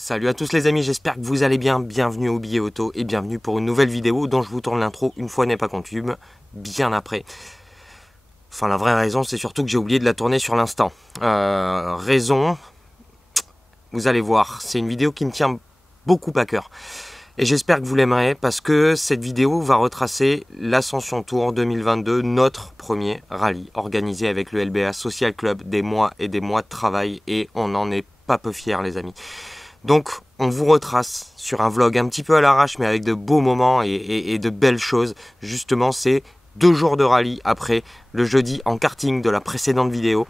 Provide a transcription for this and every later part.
Salut à tous les amis, j'espère que vous allez bien, bienvenue au Billet Auto et bienvenue pour une nouvelle vidéo dont je vous tourne l'intro une fois n'est pas coutume, bien après. Enfin la vraie raison c'est surtout que j'ai oublié de la tourner sur l'instant. Raison, vous allez voir, c'est une vidéo qui me tient beaucoup à cœur. Et j'espère que vous l'aimerez parce que cette vidéo va retracer l'Ascension Tour 2022, notre premier rallye organisé avec le LBA Social Club, des mois et des mois de travail et on n'en est pas peu fiers les amis. Donc on vous retrace sur un vlog un petit peu à l'arrache mais avec de beaux moments et de belles choses. Justement c'est 2 jours de rallye après le jeudi en karting de la précédente vidéo.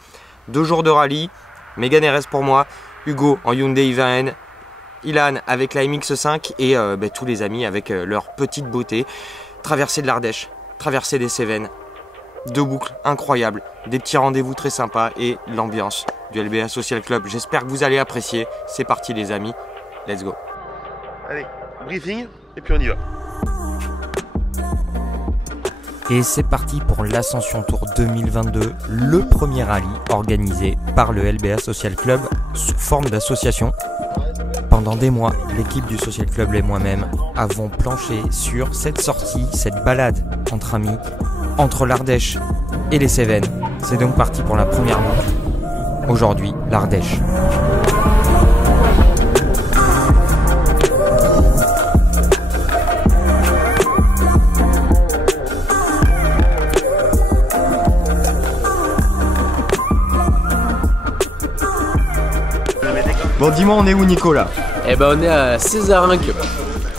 2 jours de rallye, Mégane RS pour moi, Hugo en Hyundai Ivan, Ilan avec la MX5 et tous les amis avec leur petite beauté. Traversée de l'Ardèche, traversée des Cévennes, 2 boucles incroyables, des petits rendez-vous très sympas et l'ambiance du LBA Social Club. J'espère que vous allez apprécier. C'est parti les amis, let's go. Allez, briefing et puis on y va. Et c'est parti pour l'Ascension Tour 2022, le premier rallye organisé par le LBA Social Club sous forme d'association. Pendant des mois, l'équipe du Social Club et moi-même avons planché sur cette sortie, cette balade entre amis, entre l'Ardèche et les Cévennes. C'est donc parti pour la première boucle. Aujourd'hui, l'Ardèche. Bon dis-moi on est où Nico là? Eh ben on est à Césarinck,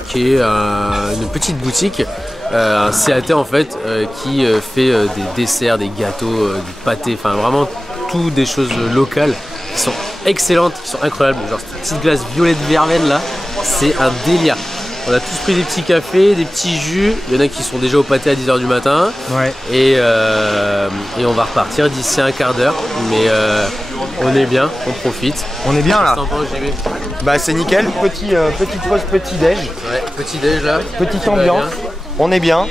qui est une petite boutique, un CAT en fait, qui fait des desserts, des gâteaux, du pâté, enfin vraiment tout des choses locales qui sont excellentes, qui sont incroyables. Genre cette petite glace violette verveine là, c'est un délire. On a tous pris des petits cafés, des petits jus, il y en a qui sont déjà au pâté à 10 h du matin. Ouais. Et on va repartir d'ici un quart d'heure, mais on est bien, on profite. On est bien là. Bah c'est nickel, petite pause, petit déj. Ouais, petit déj là. Petite ambiance, on est bien.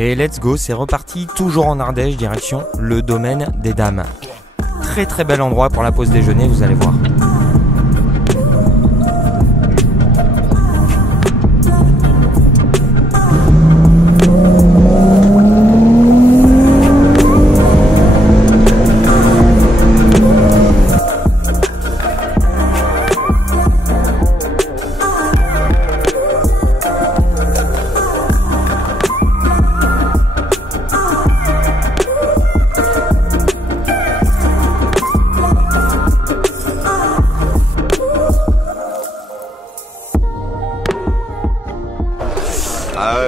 Et let's go, c'est reparti, toujours en Ardèche, direction le domaine des dames. Très très bel endroit pour la pause déjeuner, vous allez voir.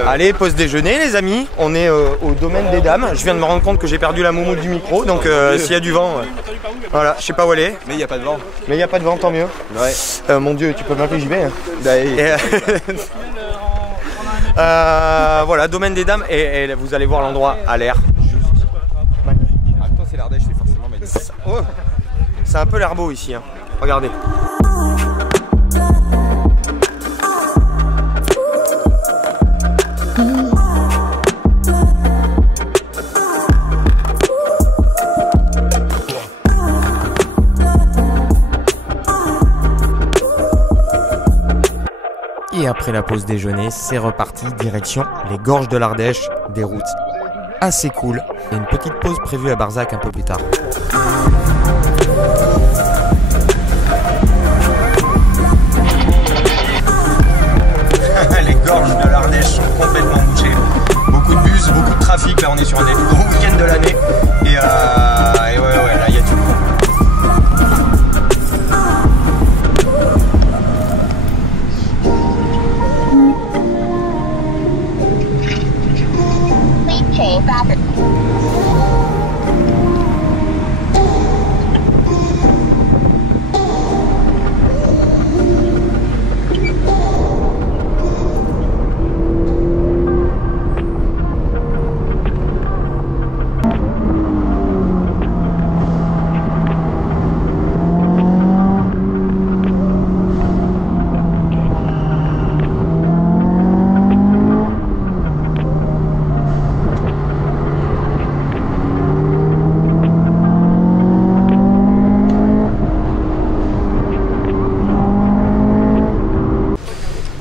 Allez, pause déjeuner les amis, on est au domaine des dames. Je viens de me rendre compte que j'ai perdu la moumoute du micro, donc s'il y a du vent, voilà, je sais pas où elle est. Mais il n'y a pas de vent. Mais il n'y a pas de vent, tant mieux. Ouais. Mon Dieu, tu peux m'appeler JB hein. Voilà, domaine des dames, et vous allez voir l'endroit à l'air. Magnifique. En même temps, c'est l'Ardèche, c'est forcément magnifique. Oh, c'est un peu l'air beau ici, hein. Regardez. Et après la pause déjeuner, c'est reparti, direction les gorges de l'Ardèche, des routes assez cool et une petite pause prévue à Barzac un peu plus tard. Les gorges de l'Ardèche sont complètement bouchées. Beaucoup de bus, beaucoup de trafic, là on est sur un des plus gros week-ends de l'année. Et ouais, là il y a tout.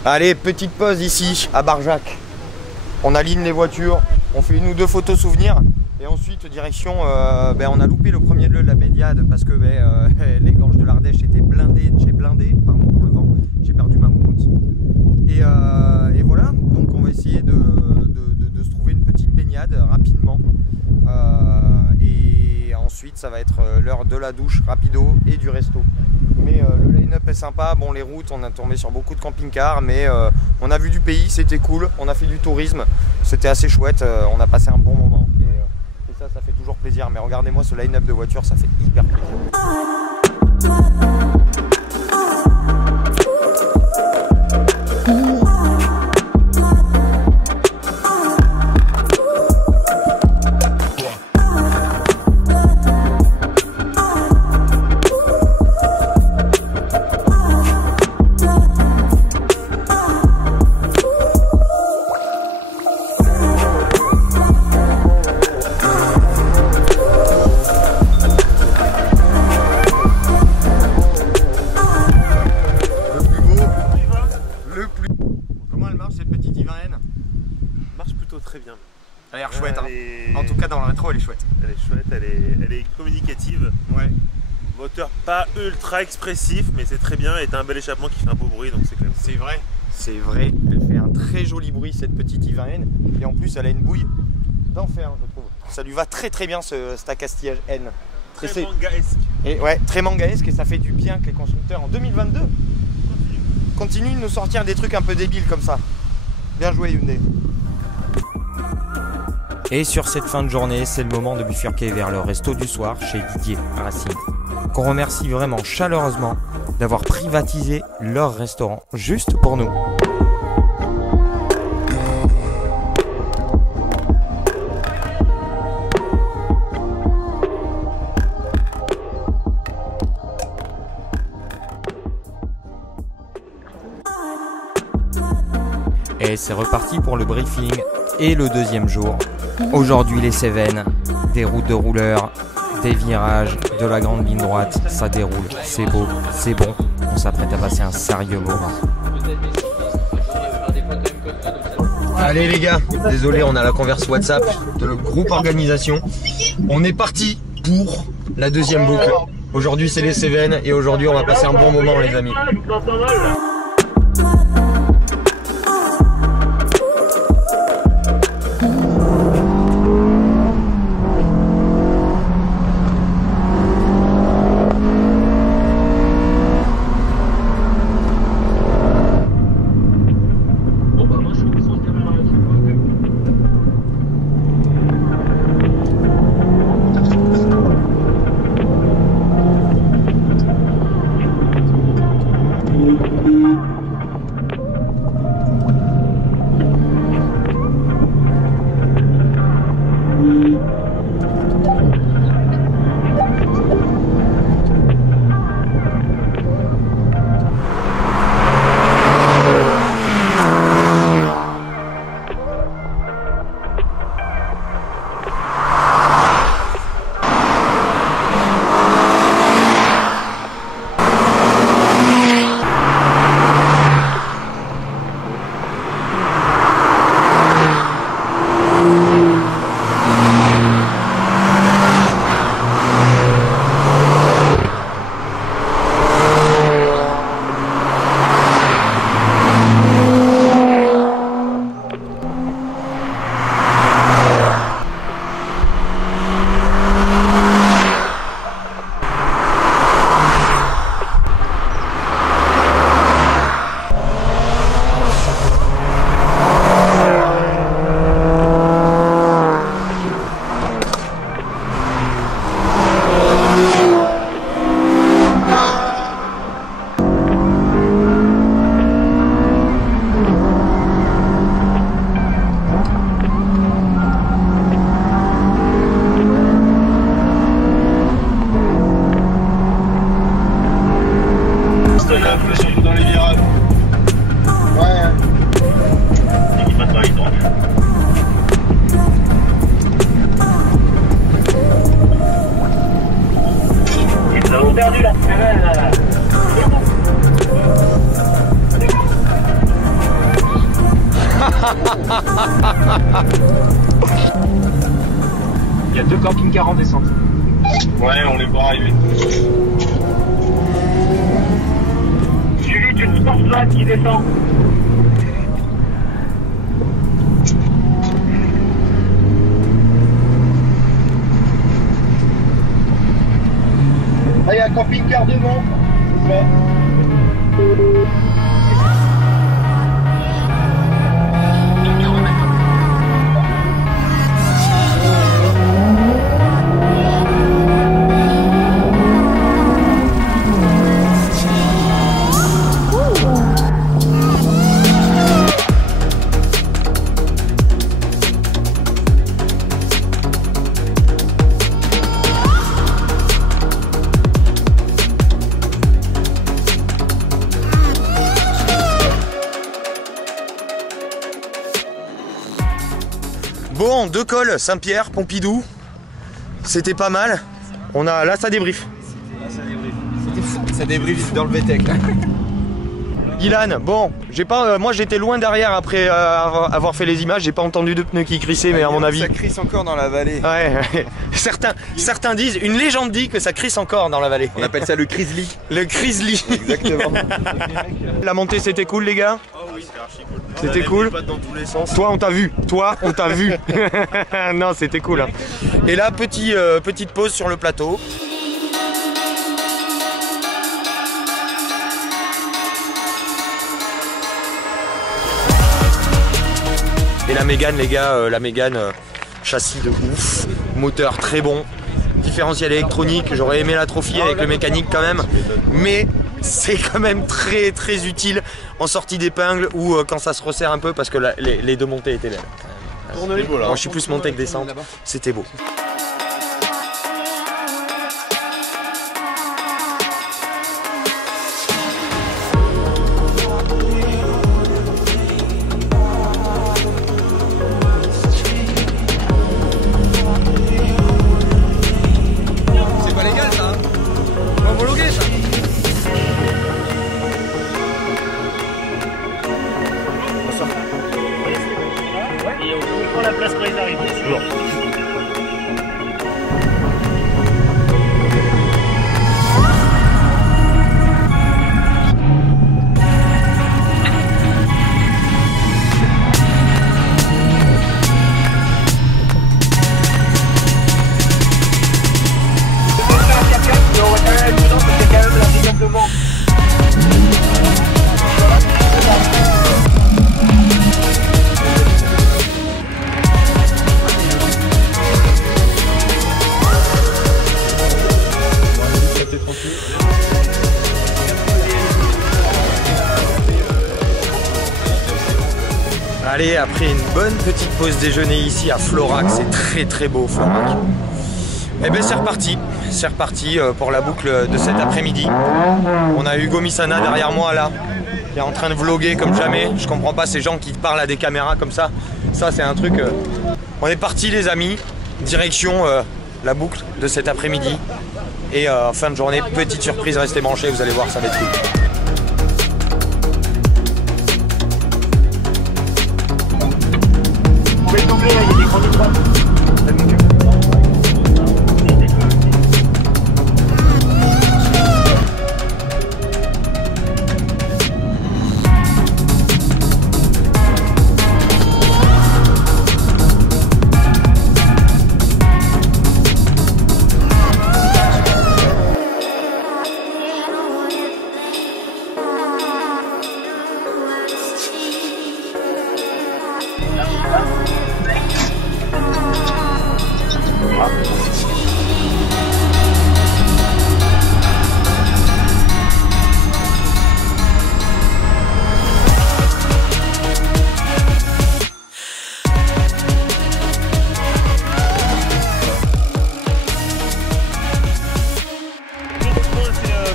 Allez, petite pause ici à Barjac. On aligne les voitures, on fait une ou deux photos souvenirs et ensuite direction, on a loupé le premier lieu de la baignade parce que les gorges de l'Ardèche étaient blindées, pardon pour le vent, j'ai perdu ma moumoute. Et voilà, donc on va essayer de se trouver une petite baignade rapidement. Et ensuite ça va être l'heure de la douche rapido et du resto. Mais le line-up est sympa, bon les routes, on a tombé sur beaucoup de camping-cars, mais on a vu du pays, c'était cool, on a fait du tourisme, c'était assez chouette, on a passé un bon moment et ça fait toujours plaisir. Mais regardez-moi ce line-up de voitures, ça fait hyper plaisir. Elle a l'air chouette, hein. En tout cas dans le rétro elle est chouette. Elle est chouette, elle est communicative. Ouais. Moteur pas ultra expressif, mais c'est très bien et t'as un bel échappement qui fait un beau bruit, donc c'est quand même. C'est vrai. C'est vrai, elle fait un très joli bruit cette petite i20N et en plus elle a une bouille d'enfer je trouve. Ça lui va très très bien cet accastillage N. Très mangaesque. Et ouais, très mangaesque et ça fait du bien que les constructeurs en 2022 continuent de nous sortir des trucs un peu débiles comme ça. Bien joué Hyundai. Et sur cette fin de journée, c'est le moment de bifurquer vers le resto du soir chez Didier Racine, qu'on remercie vraiment chaleureusement d'avoir privatisé leur restaurant juste pour nous. Et c'est reparti pour le briefing et le deuxième jour. Aujourd'hui les Cévennes, des routes de rouleurs, des virages, de la grande ligne droite, ça déroule, c'est beau, c'est bon, on s'apprête à passer un sérieux moment. Allez les gars, désolé on a la converse WhatsApp de le groupe organisation. On est parti pour la deuxième boucle. Aujourd'hui c'est les Cévennes et aujourd'hui on va passer un bon moment les amis. Il y a 2 camping-cars en descente. Ouais, on les voit arriver. Suivi d'une Sportvan qui descend. Ah, il y a un camping-car devant. Ouais. Bon, 2 cols, Saint-Pierre, Pompidou. C'était pas mal. On a là, ça débrief. C'était fou. Ça débriefe dans le VTEC là. Ilan, bon, j'ai pas, moi j'étais loin derrière après avoir fait les images, j'ai pas entendu de pneus qui crissaient, mais à mon avis. Ça crisse encore dans la vallée. Ouais, certains disent, une légende dit que ça crisse encore dans la vallée. On appelle ça le Grizzly. Le Grizzly. Exactement. La montée c'était cool les gars? Oh oui, c'était archi cool. C'était cool. Pas dans tous les sens. Toi on t'a vu, Non c'était cool hein. Et là petite pause sur le plateau. Et la Mégane les gars, la Mégane châssis de ouf, moteur très bon, différentiel électronique, j'aurais aimé la trophy avec le mécanique quand même, mais c'est quand même très très utile en sortie d'épingle ou quand ça se resserre un peu parce que les 2 montées étaient belles. Moi je suis plus monté que descente, c'était beau. C'est pas légal ça. Faut homologuer ça. Et on prend la place pour les arrivées. Allez, après une bonne petite pause déjeuner ici à Florac, c'est très très beau Florac. Et bien c'est reparti pour la boucle de cet après-midi. On a Hugo Missana derrière moi là, qui est en train de vlogger comme jamais. Je comprends pas ces gens qui parlent à des caméras comme ça. Ça c'est un truc... On est parti les amis, direction la boucle de cet après-midi. Et fin de journée, petite surprise, restez branchés, vous allez voir, ça va être cool. Vous pouvez doubler, là, il y a des grandes droites.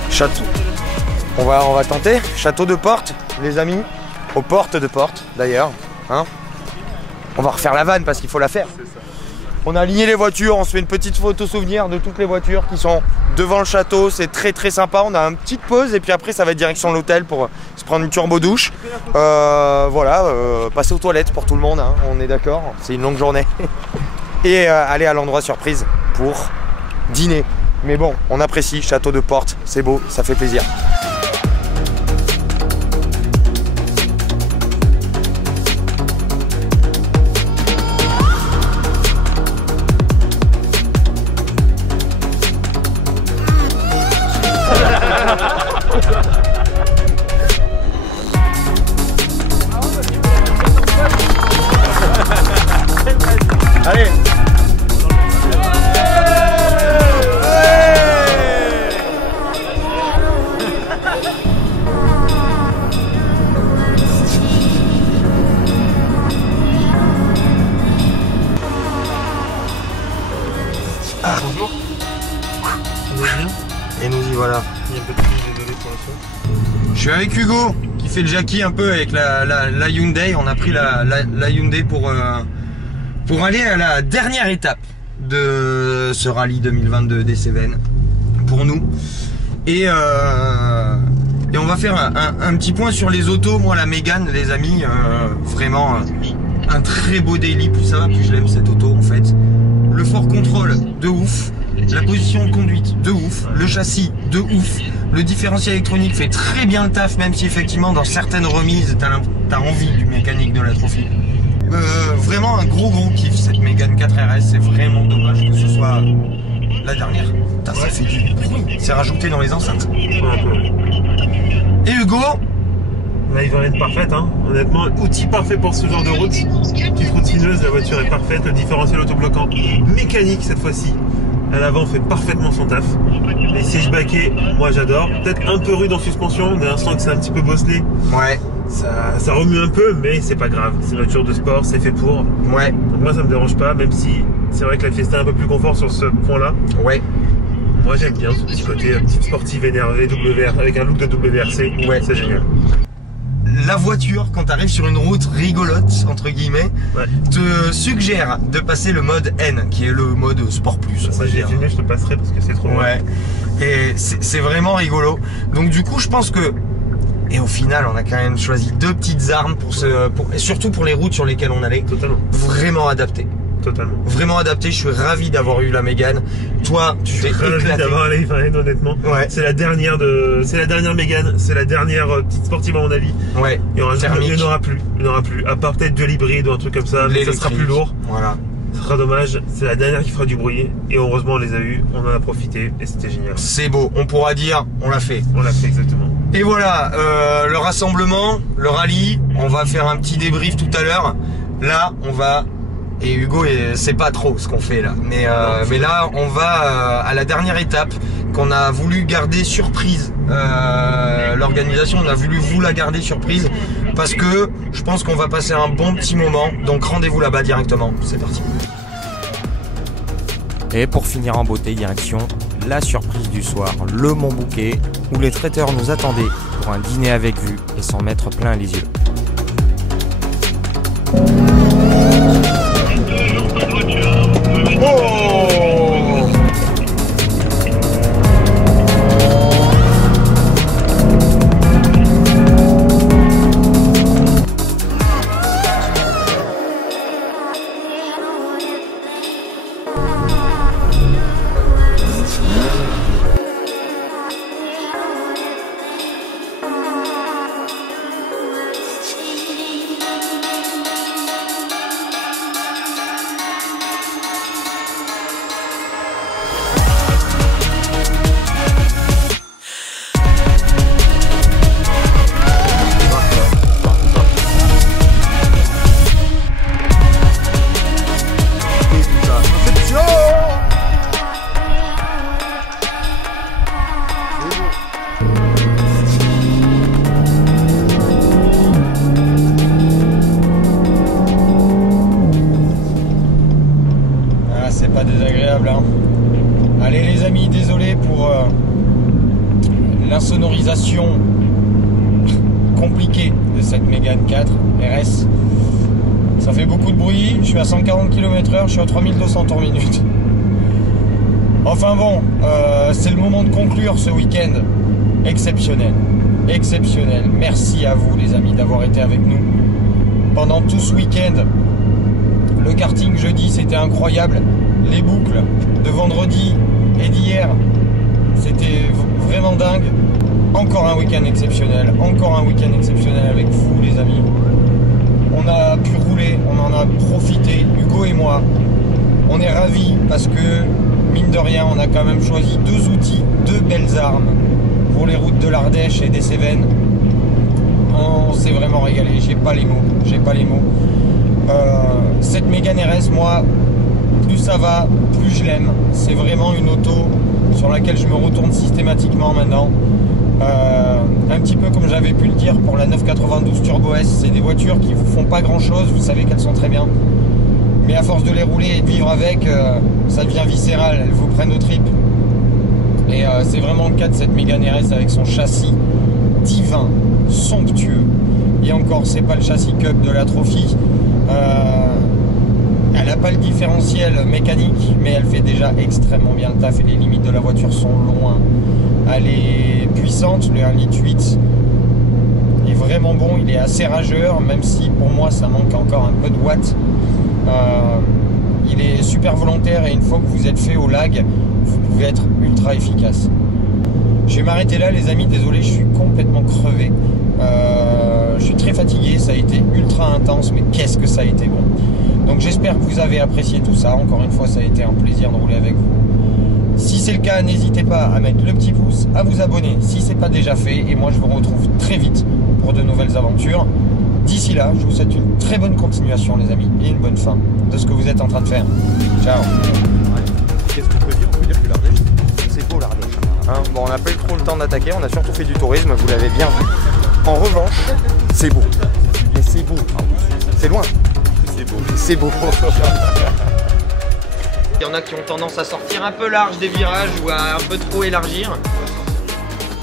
Château. On va tenter. Château de Porte, les amis. Aux portes de Porte, d'ailleurs. Hein, on va refaire la vanne parce qu'il faut la faire. On a aligné les voitures, on se fait une petite photo souvenir de toutes les voitures qui sont devant le château. C'est très très sympa. On a une petite pause et puis après ça va être direction l'hôtel pour se prendre une turbo douche. Voilà, passer aux toilettes pour tout le monde, hein, on est d'accord. C'est une longue journée. Et aller à l'endroit surprise pour dîner. Mais bon, on apprécie, château de Portes, c'est beau, ça fait plaisir. Allez. Bonjour. Vous allez bien? Et nous y voilà. Il y a un peu de pluie, désolé pour le son. Je suis avec Hugo qui fait le Jackie un peu avec la Hyundai. On a pris la Hyundai pour aller à la dernière étape de ce rallye 2022 des Cévennes pour nous. Et on va faire un petit point sur les autos. Moi la Mégane les amis, vraiment un très beau daily. Plus ça va plus je l'aime cette auto en fait. Le fort contrôle de ouf. La position de conduite de ouf, le châssis de ouf, le différentiel électronique fait très bien le taf, même si effectivement dans certaines remises t'as envie du mécanique de la Trophy. Vraiment un gros kiff cette Mégane 4RS, c'est vraiment dommage que ce soit la dernière. Putain, ça fait du bruit, c'est rajouté dans les enceintes. Et Hugo, Là, il va rien être parfaite, hein. Honnêtement, outil parfait pour ce genre de route. Petite route sinueuse, la voiture est parfaite. Le différentiel autobloquant mécanique cette fois-ci. À l'avant fait parfaitement son taf. Les sièges baquets, moi j'adore. Peut-être un peu rude en suspension, d'un instant que c'est un petit peu bosselé. ouais, Ça remue un peu, mais c'est pas grave. C'est une voiture de sport, c'est fait pour. ouais, Donc moi ça me dérange pas, même si c'est vrai que la Fiesta a un peu plus confort sur ce point-là. ouais, Moi j'aime bien ce petit côté petite sportive énervée, WR, avec un look de WRC. Ouais. C'est génial. la voiture, quand tu arrives sur une route rigolote, entre guillemets, Ouais. te suggère de passer le mode N, qui est le mode Sport Plus. on Ça va j'ai dire. filmé, je te passerai parce que c'est trop Ouais. Et c'est vraiment rigolo. Donc du coup, je pense que... Et au final, on a quand même choisi deux petites armes et surtout pour les routes sur lesquelles on allait. Totalement. Vraiment adapté. Totalement. Vraiment adapté. Je suis ravi d'avoir eu la Mégane. Toi, tu t'es Ravi éclaté. d'avoir la Ivan, honnêtement. Ouais. C'est la dernière Mégane, c'est la dernière petite sportive à mon avis. Ouais. Il Thermique. n'y en aura plus. Il n'y en aura plus. À part peut-être de l'hybride ou un truc comme ça, mais ça sera plus lourd. Voilà. Ce sera dommage. C'est la dernière qui fera du bruit. Et heureusement, on les a eu. On en a profité. Et c'était génial. C'est beau. On pourra dire, on l'a fait. On l'a fait exactement. Et voilà, le rassemblement, le rallye, on va faire un petit débrief tout à l'heure. Là, on va... Et Hugo, c'est pas trop ce qu'on fait là. Mais là, on va à la dernière étape qu'on a voulu garder surprise. L'organisation, on a voulu vous la garder surprise parce que je pense qu'on va passer un bon petit moment. Donc rendez-vous là-bas directement. C'est parti. Et pour finir en beauté, direction la surprise du soir, le Mont Bouquet, où les traiteurs nous attendaient pour un dîner avec vue et s'en mettre plein les yeux. C'est pas désagréable, hein. Allez les amis, désolé pour l'insonorisation compliquée de cette Mégane 4 RS. Ça fait beaucoup de bruit, je suis à 140 km/h, je suis à 3200 tours minute. Enfin bon, c'est le moment de conclure ce week-end exceptionnel. Exceptionnel. Merci à vous les amis d'avoir été avec nous pendant tout ce week-end. Le karting jeudi c'était incroyable. Les boucles de vendredi et d'hier c'était vraiment dingue. Encore un week-end exceptionnel. Encore un week-end exceptionnel avec vous les amis. On a pu rouler, on en a profité, Hugo et moi. On est ravis parce que mine de rien on a quand même choisi deux outils, deux belles armes pour les routes de l'Ardèche et des Cévennes. On s'est vraiment régalé, j'ai pas les mots, cette Mégane RS, moi, plus ça va, plus je l'aime. C'est vraiment une auto sur laquelle je me retourne systématiquement maintenant. Un petit peu comme j'avais pu le dire pour la 992 Turbo S, c'est des voitures qui vous font pas grand chose, vous savez qu'elles sont très bien. Mais à force de les rouler et de vivre avec, ça devient viscéral, elles vous prennent aux tripes. Et c'est vraiment le cas de cette Mégane RS avec son châssis divin, somptueux. Et encore, c'est pas le châssis Cup de la Trophy. Elle n'a pas le différentiel mécanique, mais elle fait déjà extrêmement bien le taf et les limites de la voiture sont loin. Elle est puissante, le 1,8 litre est vraiment bon, il est assez rageur, même si pour moi ça manque encore un peu de watts. Il est super volontaire et une fois que vous êtes fait au lag, vous pouvez être ultra efficace. Je vais m'arrêter là les amis, désolé, je suis complètement crevé. Je suis très fatigué, ça a été ultra intense, mais qu'est-ce que ça a été bon. Donc j'espère que vous avez apprécié tout ça. Encore une fois, ça a été un plaisir de rouler avec vous. Si c'est le cas, n'hésitez pas à mettre le petit pouce, à vous abonner si ce n'est pas déjà fait. Et moi, je vous retrouve très vite pour de nouvelles aventures. D'ici là, je vous souhaite une très bonne continuation, les amis, et une bonne fin de ce que vous êtes en train de faire. Ciao. Qu'est-ce qu'on peut dire? On peut dire que l'Ardèche, c'est beau l'Ardèche. Hein, bon, on n'a pas eu trop le temps d'attaquer, on a surtout fait du tourisme, vous l'avez bien vu. En revanche, c'est beau. Mais c'est beau. C'est loin. C'est beau. C'est beau. Il y en a qui ont tendance à sortir un peu large des virages ou à un peu trop élargir.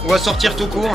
Ou à sortir tout court.